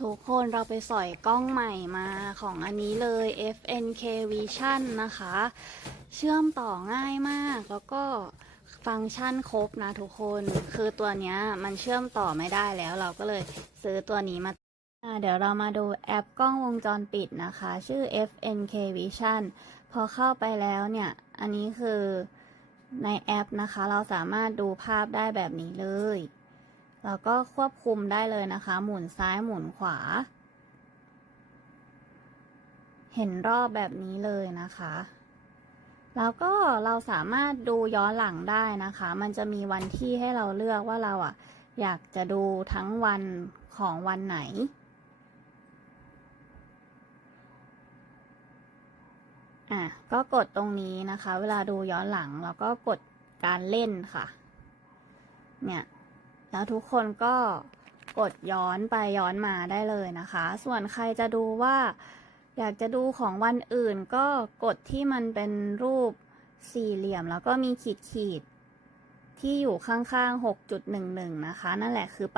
ทุกคนเราไปสอยกล้องใหม่มาของอันนี้เลย FNK Vision นะคะ เชื่อมต่อง่ายมากแล้วก็ฟังก์ชันครบนะทุกคน คือตัวนี้มันเชื่อมต่อไม่ได้แล้วเราก็เลยซื้อตัวนี้มาเดี๋ยวเรามาดูแอปกล้องวงจรปิดนะคะ ชื่อ FNK Vision พอเข้าไปแล้วเนี่ย อันนี้คือในแอปนะคะ เราสามารถดูภาพได้แบบนี้เลย แล้วก็ควบคุมได้เลยนะคะ หมุนซ้ายหมุนขวา เห็นรอบแบบนี้เลยนะคะ แล้วก็เราสามารถดูย้อนหลังได้นะคะ มันจะมีวันที่ให้เราเลือกว่าเราอะ อยากจะดูทั้งวันของวันไหนอะก็กดตรงนี้นะคะ เวลาดูย้อนหลังแล้วก็กดการเล่นค่ะ เนี่ย แล้วทุกคนก็กดย้อนไปย้อนมาได้เลยนะคะ ส่วนใครจะดูว่า อยากจะดูของวันอื่นก็กดที่มันเป็นรูปสี่เหลี่ยม แล้วก็มีขีดขีดที่อยู่ข้างๆ 6.11 นะคะ นั่นแหละคือ